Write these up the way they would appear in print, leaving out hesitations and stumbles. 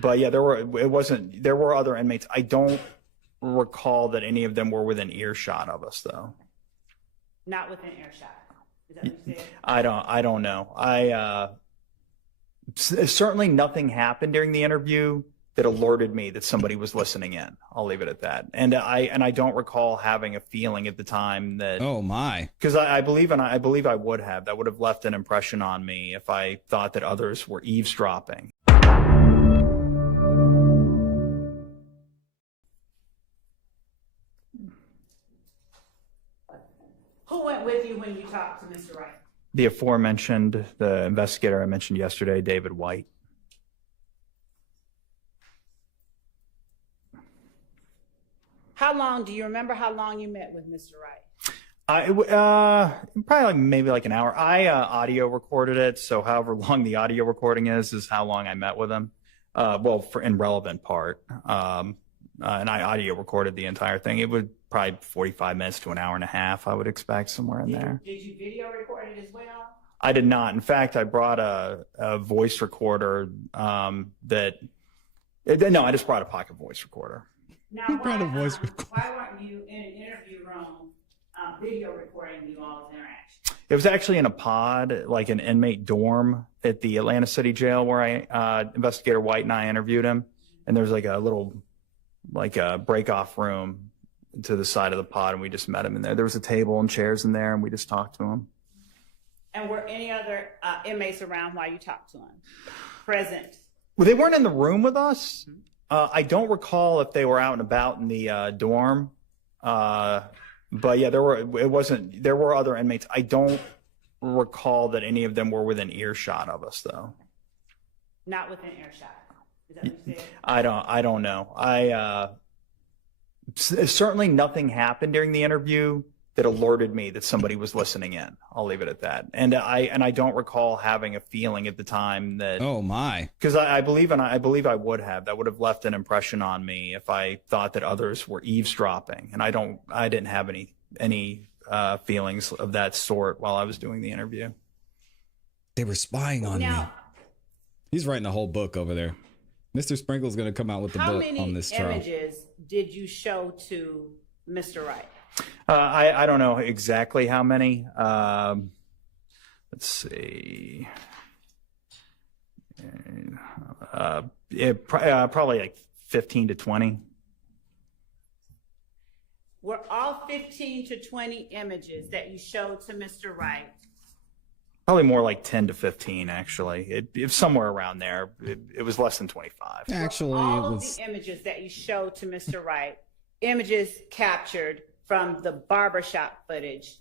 But yeah, there were other inmates. I don't recall that any of them were within earshot of us, though. Not within earshot. Is that what you said? I don't know. Certainly nothing happened during the interview that alerted me that somebody was listening in. I'll leave it at that. And I don't recall having a feeling at the time that, oh my, because I believe I would have. That would have left an impression on me if I thought that others were eavesdropping. Who went with you when you talked to Mr. Wright? The aforementioned, the investigator I mentioned yesterday, David White. Do you remember how long you met with Mr. Wright? Probably maybe like an hour. I audio recorded it, so however long the audio recording is how long I met with him. Well, in relevant part. And I audio recorded the entire thing. It would probably 45 minutes to an hour and a half, I would expect, somewhere in there. Did you video record it as well? I did not. In fact, I brought a voice recorder no, I just brought a pocket voice recorder. Now, why weren't you in an interview room video recording you all's interaction? It was actually in a pod, like an inmate dorm at the Atlanta City Jail where Investigator White and I interviewed him. And there's like a little, like a break-off room to the side of the pod, and we just met him in there. There was a table and chairs in there, and we just talked to him. And were any other inmates around while you talked to him? Present? Well, they weren't in the room with us. I don't recall if they were out and about in the dorm. But yeah, there were other inmates. I don't recall that any of them were within earshot of us, though. Not within earshot. Is that what you said? I don't know. Certainly nothing happened during the interview that alerted me that somebody was listening in. I'll leave it at that. And I don't recall having a feeling at the time that, oh my, because I believe I would have. That would have left an impression on me if I thought that others were eavesdropping. And I didn't have any feelings of that sort while I was doing the interview. They were spying on me. He's writing a whole book over there. Mr. Sprinkle's going to come out with the book on this trial. How many images did you show to Mr. Wright? I don't know exactly how many. Let's see. Probably like 15 to 20. Were all 15 to 20 images that you showed to Mr. Wright? Probably more like 10 to 15, actually. It's somewhere around there. It was less than 25. Actually, all of the images that you showed to Mr. Wright, images captured from the barbershop footage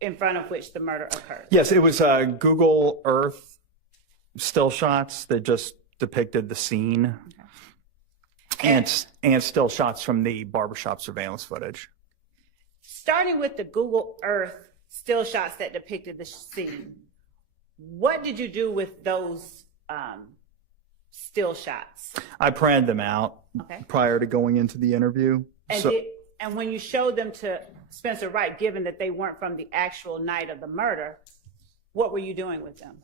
in front of which the murder occurred. Yes, it was Google Earth still shots that just depicted the scene, okay. and still shots from the barbershop surveillance footage. Starting with the Google Earth still shots that depicted the scene, what did you do with those still shots? I printed them out prior to going into the interview. And when you showed them to Spencer Wright, given that they weren't from the actual night of the murder, what were you doing with them?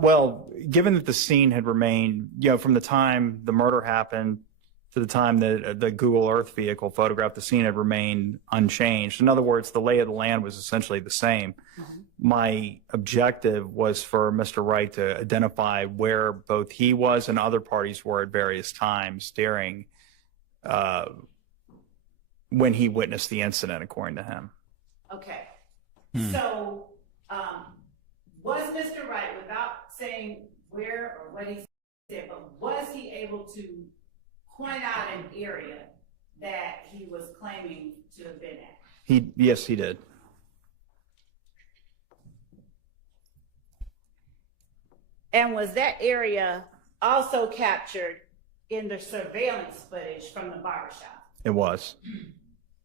Well, given that the scene had remained, from the time the murder happened to the time that the Google Earth vehicle photographed the scene had remained unchanged. In other words, the lay of the land was essentially the same. Mm-hmm. My objective was for Mr. Wright to identify where both he was and other parties were at various times during when he witnessed the incident, according to him. Okay. So was Mr. Wright, without saying where or what he said, but was he able to point out an area that he was claiming to have been at? Yes, he did. And was that area also captured in the surveillance footage from the barbershop? It was.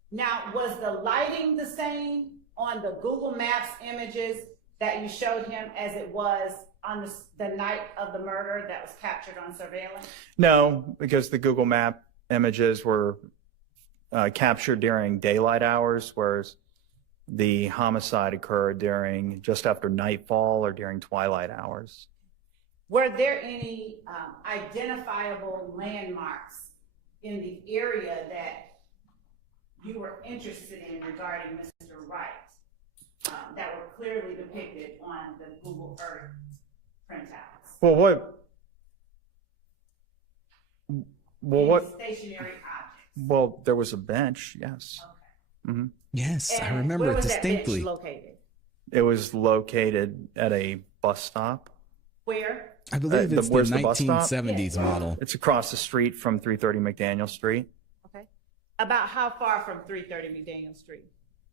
Now, was the lighting the same on the Google Maps images that you showed him as it was on the night of the murder that was captured on surveillance? No, because the Google Map images were captured during daylight hours, whereas the homicide occurred during just after nightfall or during twilight hours. were there any identifiable landmarks in the area that you were interested in regarding Mr. Wright that were clearly depicted on the Google Earth printouts? What stationary objects? Well, there was a bench, yes. Okay. Mm-hmm. Yes, And I remember it distinctly. Where was that bench located? It was located at a bus stop. Where? I believe it's the where's the bus stop? 1970s model. It's across the street from 330 McDaniel Street. Okay. About how far from 330 McDaniel Street?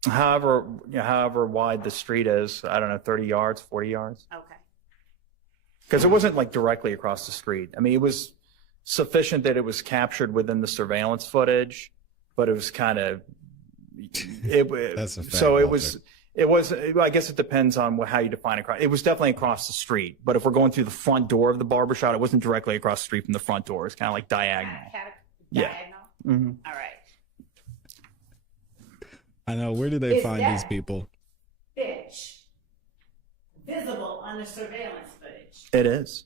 However wide the street is, I don't know, 30 yards, 40 yards. Okay. Because it wasn't like directly across the street. I mean, it was sufficient that it was captured within the surveillance footage, but it was kind of, That's a fact, so it Walter. was, I guess it depends on how you define it. It was definitely across the street, but if we're going through the front door of the barbershop, it wasn't directly across the street from the front door. It's kind of like diagonal. Diagonal? Mm-hmm. All right. I know. Where do they find these people? Bench visible on the surveillance footage. It is.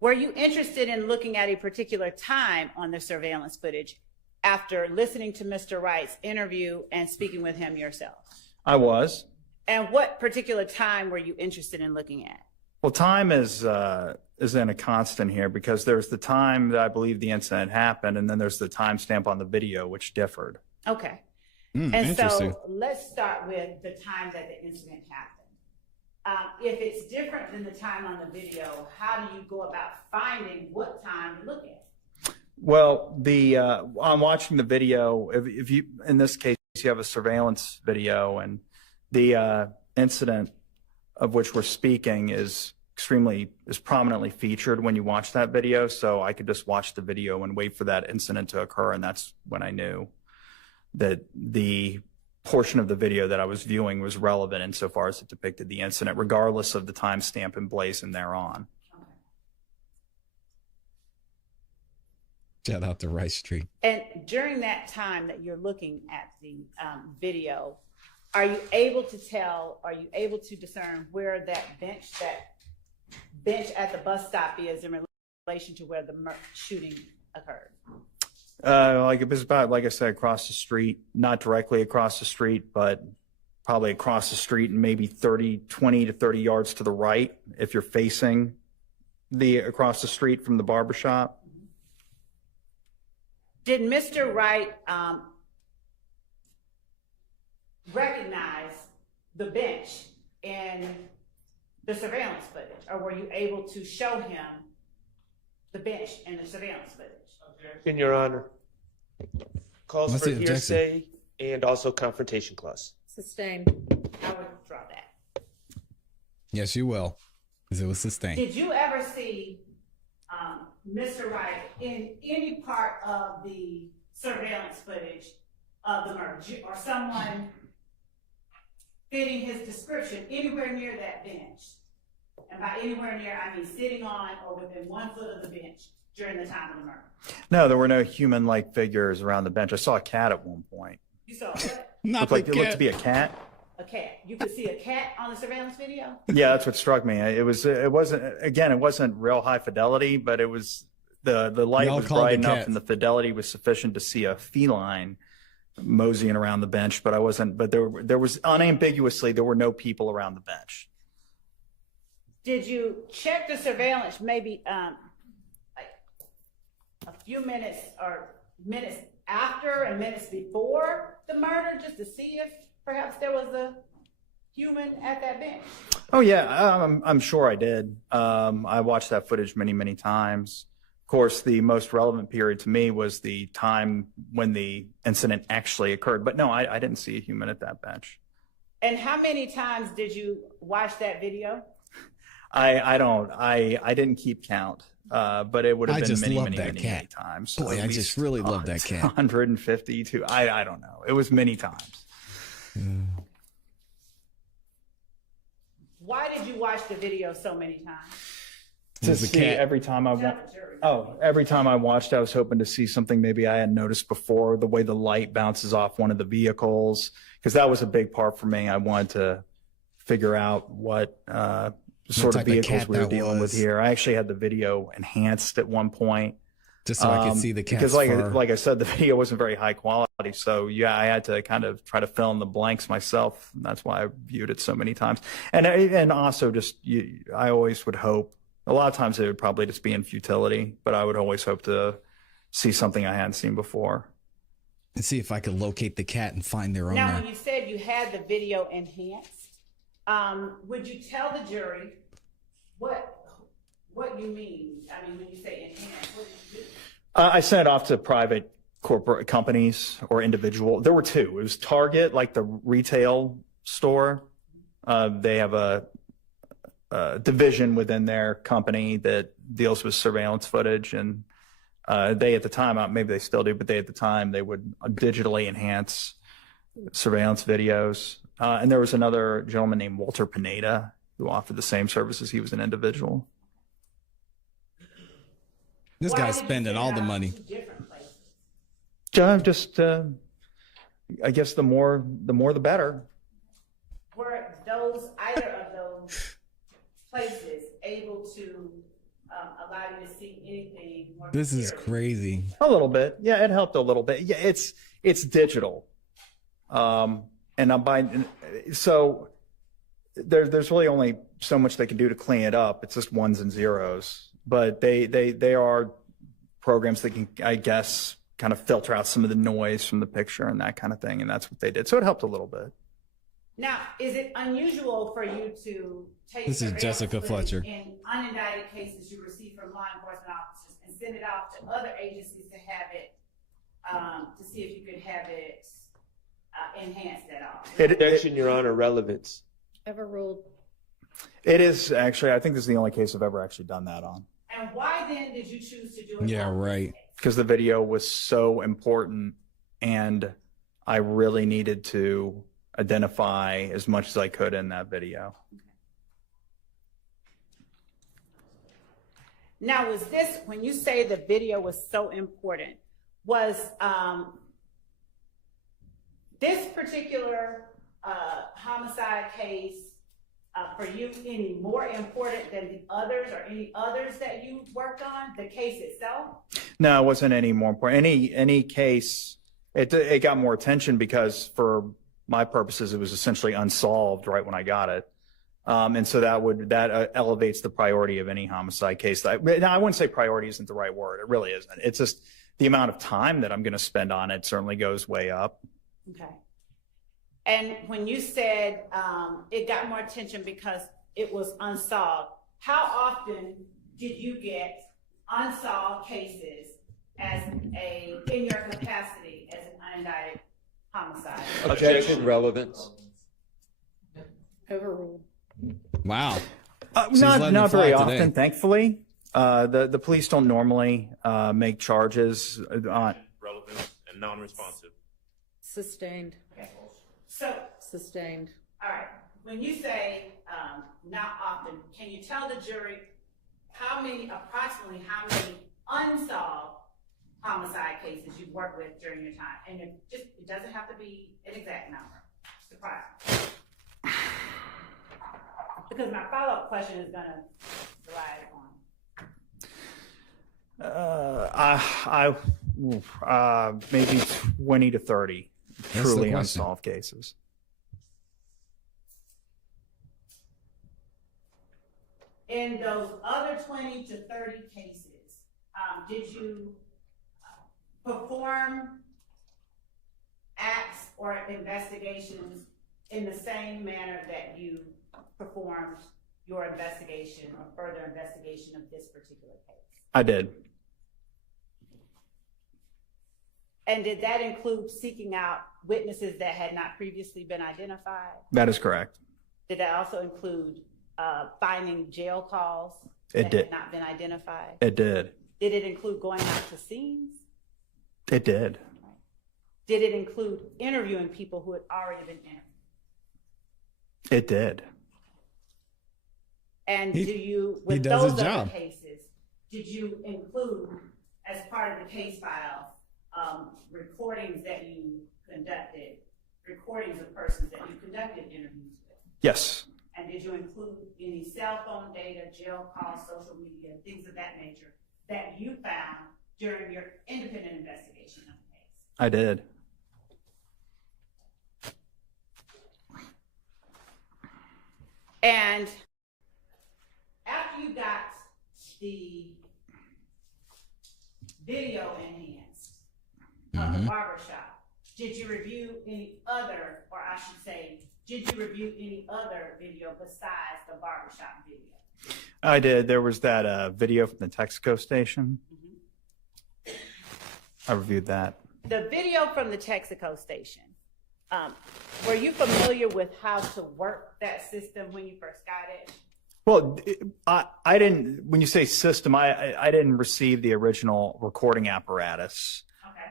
Were you interested in looking at a particular time on the surveillance footage after listening to Mr. Wright's interview and speaking with him yourself? I was. And what particular time were you interested in looking at? Well, time is in a constant here because there's the time that I believe the incident happened, and then there's the timestamp on the video, which differed. Okay. And so let's start with the time that the incident happened. If it's different than the time on the video, how do you go about finding what time to look at? Well, I'm watching the video. If you, in this case, you have a surveillance video, and the incident of which we're speaking is prominently featured when you watch that video. So I could just watch the video and wait for that incident to occur, and that's when I knew that the portion of the video that I was viewing was relevant insofar as it depicted the incident, regardless of the timestamp emblazoned thereon. Shout out to Rice Street. And during that time that you're looking at the video, are you able to discern where that bench at the bus stop is in relation to where the shooting occurred? Like it was about, like I said, across the street, not directly across the street, but probably across the street and maybe 20 to 30 yards to the right if you're facing across the street from the barbershop. Did Mr. Wright recognize the bench in the surveillance footage, or were you able to show him the bench in the surveillance footage? In Your Honor, calls What's for the objection? hearsay and also confrontation clause. Sustained. I would withdraw that. Yes, you will, because it was sustained. Did you ever see Mr. Wright in any part of the surveillance footage of the murder, or someone fitting his description anywhere near that bench? And by anywhere near, I mean sitting on or within 1 foot of the bench during the time of the murder? No, there were no human-like figures around the bench. I saw a cat at one point. You saw what? Not It looked to be a cat. A cat. You could see a cat on the surveillance video? Yeah, that's what struck me. It wasn't real high fidelity, but it was the light Y'all was called bright the enough cat. and the fidelity was sufficient to see a feline moseying around the bench. But there was unambiguously, there were no people around the bench. Did you check the surveillance maybe like a few minutes or minutes after and minutes before the murder, just to see if perhaps there was a human at that bench? Oh yeah, I'm sure I did. I watched that footage many, many times. Of course, the most relevant period to me was the time when the incident actually occurred. But no, I didn't see a human at that bench. And how many times did you watch that video? I didn't keep count. But it would have been many times. Boy, I just really love that cat. 150 to I don't know. It was many times. Why did you watch the video so many times? To see every time I watched, I was hoping to see something maybe I hadn't noticed before, the way the light bounces off one of the vehicles, because that was a big part for me. I wanted to figure out what sort of type of vehicles cat we were that dealing with was. here. I actually had the video enhanced at one point. Just so I could see the cat's because fur. like I said, the video wasn't very high quality. So yeah, I had to kind of try to fill in the blanks myself. And that's why I viewed it so many times. And also just, I always would hope, a lot of times it would probably just be in futility, but I would always hope to see something I hadn't seen before. And see if I could locate the cat and find their owner. Now, when you said you had the video enhanced, would you tell the jury what you mean? I mean, when you say enhanced, what did you do? I sent it off to private corporate companies or individual. There were two. It was Target, like the retail store. They have a division within their company that deals with surveillance footage. And they at the time, maybe they still do, but they at the time, they would digitally enhance surveillance videos. And there was another gentleman named Walter Pineda who offered the same services. He was an individual. This guy's spending all the money. Just, I guess the more the better. Were either of those places able to allow you to see anything more? This is crazy. A little bit. Yeah, it helped a little bit. Yeah, it's digital. And so there's really only so much they can do to clean it up. It's just ones and zeros. But they are programs that can, I guess, kind of filter out some of the noise from the picture and that kind of thing. And that's what they did. So it helped a little bit. Now, is it unusual for you to take This is Jessica Fletcher. in unindicted cases you receive from law enforcement officers and send it off to other agencies to have it, to see if you could have it enhanced at all? Objection, Your Honor, relevance. Overruled. It is actually, I think this is the only case I've ever actually done that on. And why then did you choose to do it? Yeah, right. Because the video was so important and I really needed to identify as much as I could in that video. Now, was this, when you say the video was so important, was this particular homicide case for you any more important than the others or any others that you worked on, the case itself? No, it wasn't any more important. Any case, it got more attention because for my purposes, it was essentially unsolved right when I got it. And so that elevates the priority of any homicide case. Now, I wouldn't say priority isn't the right word. It really isn't. It's just the amount of time that I'm going to spend on it certainly goes way up. Okay. And when you said it got more attention because it was unsolved, how often did you get unsolved cases in your capacity as an unindicted homicide? Objection, relevance. Overruled. Wow. She's Not letting it very fly today. often, thankfully. The police don't normally make charges on. Relevant and non-responsive. Sustained. Okay. So, Sustained. all right, when you say not often, can you tell the jury approximately how many unsolved homicide cases you've worked with during your time? And it doesn't have to be an exact number. Just approximately. Because my follow-up question is going to rely on. Maybe 20 to 30 That's the truly question. unsolved cases. In those other 20 to 30 cases, did you perform acts or investigations in the same manner that you performed your investigation or further investigation of this particular case? I did. And did that include seeking out witnesses that had not previously been identified? That is correct. Did that also include finding jail calls It that did. had not been identified? It did. Did it include going out to scenes? It did. Did it include interviewing people who had already been interviewed? It did. And He with does those his other job. cases, did you include, as part of the case file, recordings that you conducted, recordings of persons that you conducted interviews with? Yes. And did you include any cell phone data, jail calls, social media, things of that nature that you found during your independent investigation of the case? I did. And after you got the video enhanced of the barbershop, did you review any other, or I should say, did you review any other video besides the barbershop video? I did. There was that video from the Texaco station. I reviewed that. The video from the Texaco station, were you familiar with how to work that system when you first got it? Well, I didn't, when you say system, I didn't receive the original recording apparatus.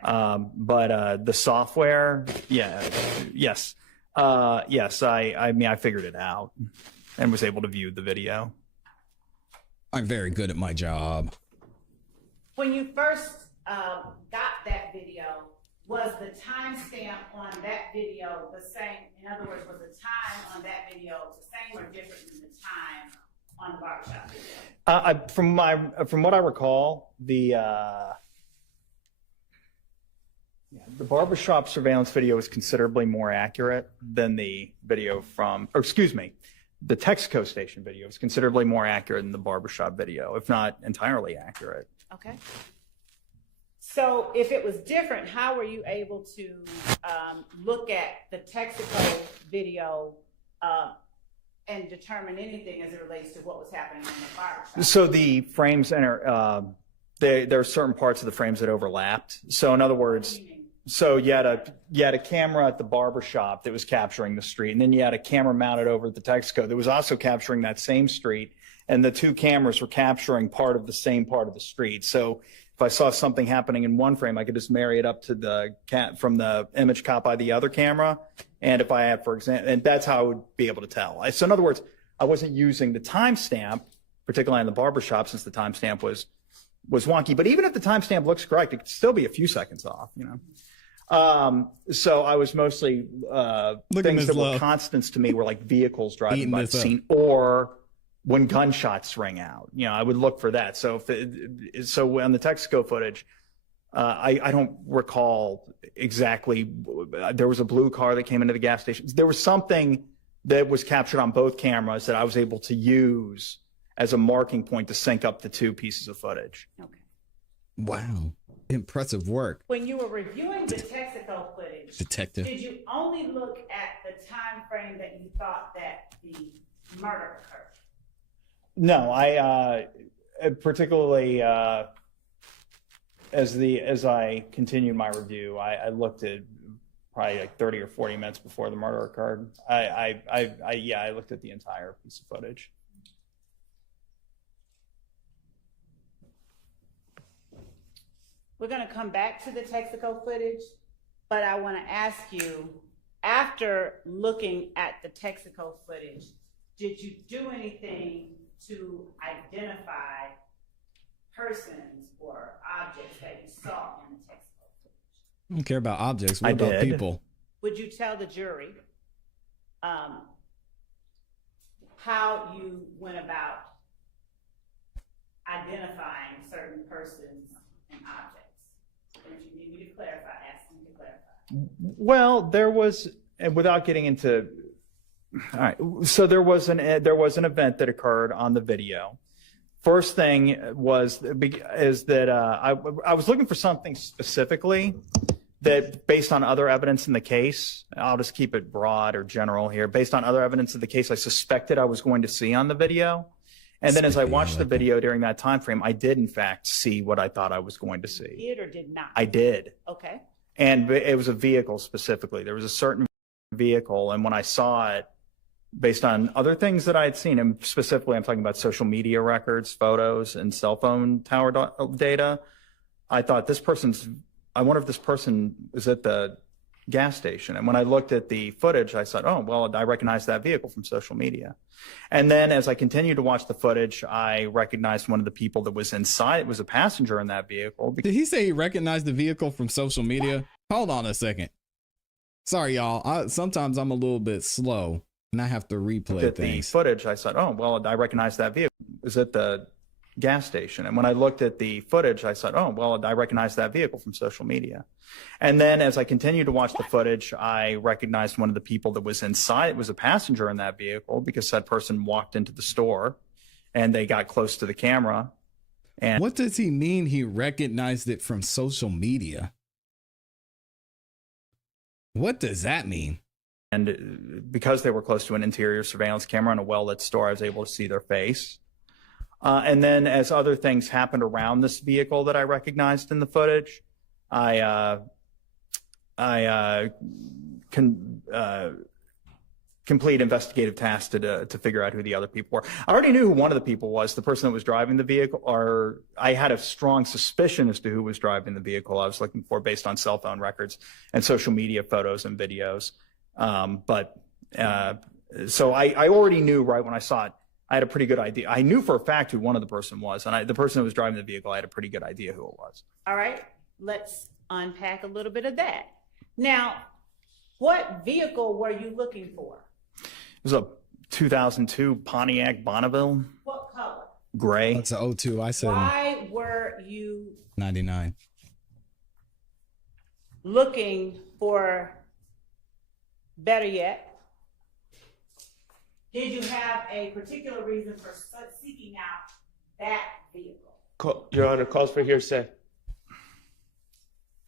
Okay. But the software, yes. I mean, I figured it out and was able to view the video. I'm very good at my job. When you first got that video, was the timestamp on that video the same? In other words, was the time on that video the same or different than the time on the barbershop video? From what I recall, the barbershop surveillance video is considerably more accurate than the video from, or excuse me, the Texaco station video is considerably more accurate than the barbershop video, if not entirely accurate. Okay. So if it was different, how were you able to look at the Texaco video and determine anything as it relates to what was happening in the barbershop? So the frames there are certain parts of the frames that overlapped. So in other words, so you had a camera at the barbershop that was capturing the street, and then you had a camera mounted over at the Texaco that was also capturing that same street, and the two cameras were capturing part of the same part of the street. So if I saw something happening in one frame, I could just marry it up to the from the image caught by the other camera. And if I had, for example, and that's how I would be able to tell. So in other words, I wasn't using the timestamp, particularly on the barbershop, since the timestamp was wonky. But even if the timestamp looks correct, it could still be a few seconds off, you know. So I was mostly things that were constants to me were like vehicles driving by the scene, or when gunshots rang out. You know, I would look for that. So so on the Texaco footage, I don't recall exactly. There was a blue car that came into the gas station. There was something that was captured on both cameras that I was able to use as a marking point to sync up the two pieces of footage. Okay. Wow. Impressive work. When you were reviewing the Texaco footage, Detective, did you only look at the time frame that you thought that the murder occurred? No, I particularly as I continued my review, I looked at probably like 30 or 40 minutes before the murder occurred. I looked at the entire piece of footage. We're going to come back to the Texaco footage, but I want to ask you, after looking at the Texaco footage, did you do anything to identify persons or objects that you saw in the Texaco footage? I don't care about objects. What about people? Would you tell the jury how you went about identifying certain persons and objects? And if you need me to clarify, ask me to clarify. Well, there was, and without getting into, all right. So there was an event that occurred on the video. First thing is that I was looking for something specifically that, based on other evidence in the case, I'll just keep it broad or general here. Based on other evidence of the case, I suspected I was going to see on the video. And then as I watched the video during that time frame, I did in fact see what I thought I was going to see. Did or did not? I did. Okay. And it was a vehicle specifically. There was a certain vehicle, and when I saw it, based on other things that I had seen, and specifically I'm talking about social media records, photos, and cell phone tower data, I thought I wonder if this person is at the gas station. And when I looked at the footage, I said, oh, well, I recognize that vehicle from social media. And then as I continued to watch the footage, I recognized one of the people that was inside. It was a passenger in that vehicle. Did he say he recognized the vehicle from social media? Hold on a second. Sorry, y'all. Sometimes I'm a little bit slow. And I have to replay at the things. footage, I said, oh, well, I recognize that vehicle. It was at the gas station. And when I looked at the footage, I said, oh, well, I recognize that vehicle from social media. And then as I continued to watch the footage, I recognized one of the people that was inside. It was a passenger in that vehicle because that person walked into the store and they got close to the camera. And What does he mean he recognized it from social media? What does that mean? And because they were close to an interior surveillance camera in a well-lit store, I was able to see their face. And then as other things happened around this vehicle that I recognized in the footage, complete investigative tasks to figure out who the other people were. I already knew who one of the people was, the person that was driving the vehicle, or I had a strong suspicion as to who was driving the vehicle I was looking for based on cell phone records and social media photos and videos. So I already knew right when I saw it. I had a pretty good idea. I knew for a fact who one of the person was, and the person that was driving the vehicle, I had a pretty good idea who it was. All right, let's unpack a little bit of that. Now, what vehicle were you looking for? It was a 2002 Pontiac Bonneville, What color? gray. That's an 02. I said Why were you 99. looking for, better yet, did you have a particular reason for seeking out that vehicle? Your Honor, calls for hearsay.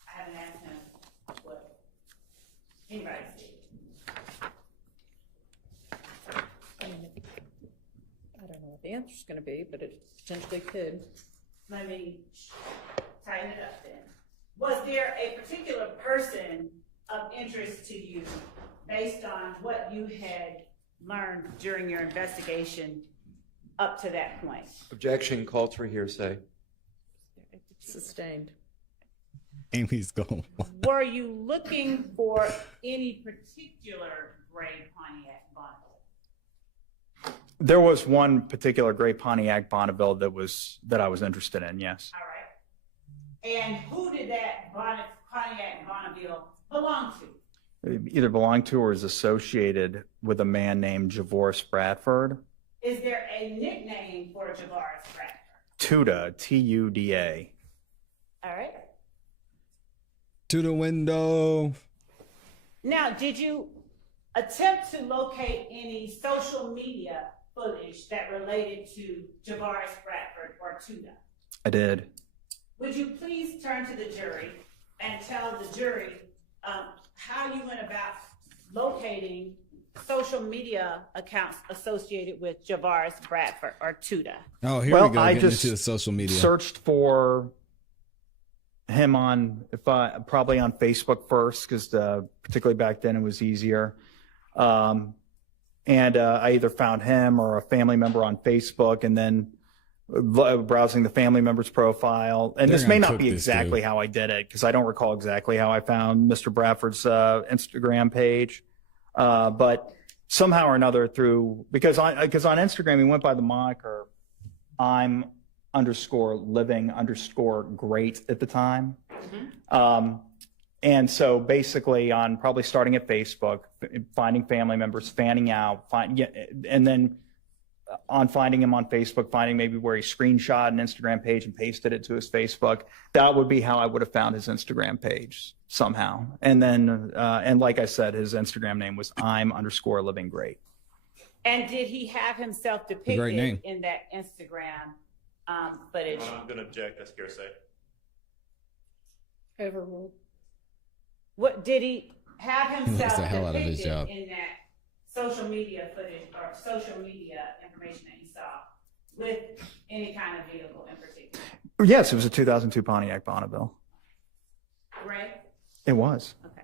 I haven't asked him what anybody said. I don't know what the answer's gonna be, but it potentially could. Let me tighten it up then. Was there a particular person of interest to you based on what you had learned during your investigation up to that point? Objection, calls for hearsay. Sustained. Amy's going. Were you looking for any particular gray Pontiac Bonneville? There was one particular gray Pontiac Bonneville that I was interested in, yes. All right. And who did that Pontiac Bonneville belong to? It either belonged to or is associated with a man named Javoris Bradford. Is there a nickname for Javaris Bradford? Tuda, Tuda. All right. To the window. Now, did you attempt to locate any social media footage that related to Javaris Bradford or Tuda? I did. Would you please turn to the jury and tell the jury how you went about locating social media accounts associated with Javaris Bradford or Tuda? Oh, here Well, we go. I Getting just into the social media. searched for him probably on Facebook first, because particularly back then it was easier. And I either found him or a family member on Facebook, and then browsing the family member's profile. And They're this may gonna not cook be this, exactly dude. how I did it, because I don't recall exactly how I found Mr. Bradford's Instagram page. But somehow or another because on Instagram he went by the moniker I'm_living_great at the time. Mm-hmm. And so basically on probably starting at Facebook, finding family members, fanning out, and then on finding him on Facebook, finding maybe where he screenshot an Instagram page and pasted it to his Facebook. That would be how I would have found his Instagram page somehow. And then, and like I said, his Instagram name was I'm_living_great. And did he have himself Great depicted name. in that Instagram footage? I'm going to object. That's hearsay. Overruled. What did he have He himself likes the hell out of his depicted job. in that social media footage or social media information that you saw with any kind of vehicle in particular? Yes, it was a 2002 Pontiac Bonneville. Gray? It was. Okay.